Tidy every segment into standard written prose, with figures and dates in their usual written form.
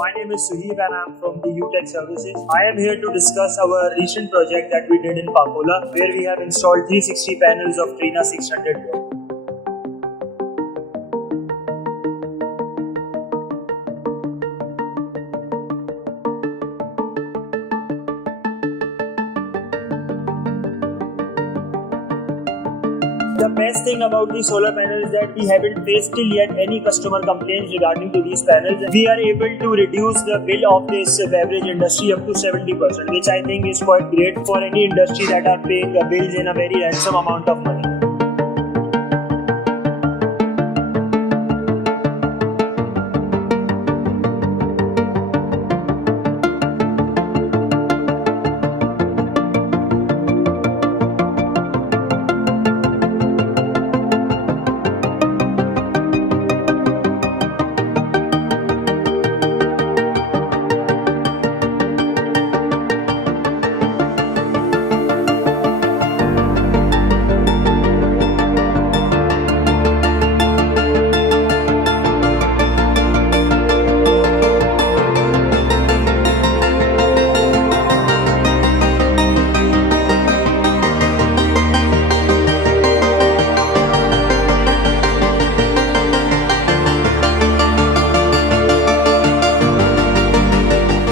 My name is Suheeb and I am from the UTech Services. I am here to discuss our recent project that we did in Pakola, where we have installed 360 panels of Trina 600 watt. The best thing about the solar panel is that we haven't faced till yet any customer complaints regarding to these panels. We are able to reduce the bill of this beverage industry up to 70%, which I think is quite great for any industry that are paying bills in a very handsome amount of money.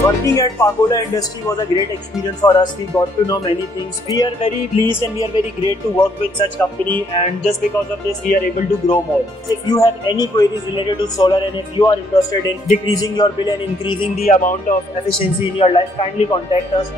Working at Pakola industry was a great experience for us. We got to know many things. We are very pleased and we are very great to work with such company, and just because of this we are able to grow more. If you have any queries related to solar and if you are interested in decreasing your bill and increasing the amount of efficiency in your life, kindly contact us.